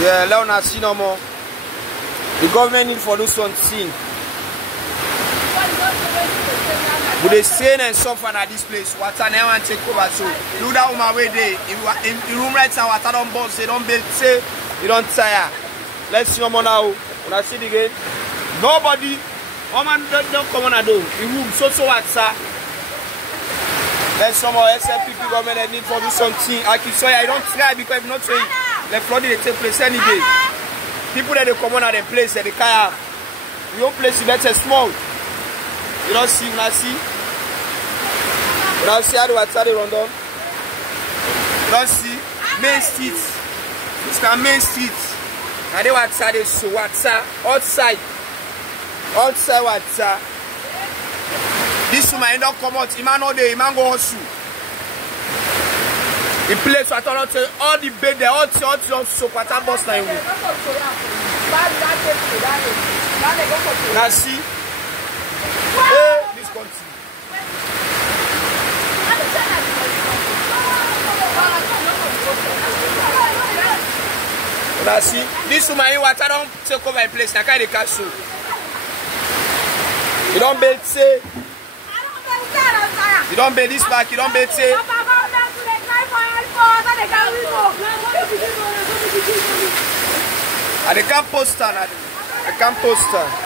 Yeah, Leone see no more. The government need for this one thing. But they strain and suffer at this place. Water never take over. So look that woman way there. In room right now, water don't bounce, they don't build, say they don't tire. Let's see no more now. When I see the again. Nobody, woman don't come on a door. The room so water. Let's some more SLPP government that need for do something. I keep saying I don't try because if not saying the flooding they take place any day. People that they come on at the place that they can't have. Your place is better small. You don't see, you don't see. You don't see how the water they run down. You don't see. Main street. It's the main street. And the water they so water outside. Outside water. This woman don't come out. He man all day. He man go hustle. The place water not all the bed there. All the soap water bus now. Now see. Hey, this country. Now see, this woman water don't take over a place. Now can't they catch so? You don't build say. You don't build this back. You don't build say. And they can't post her. They can't post her.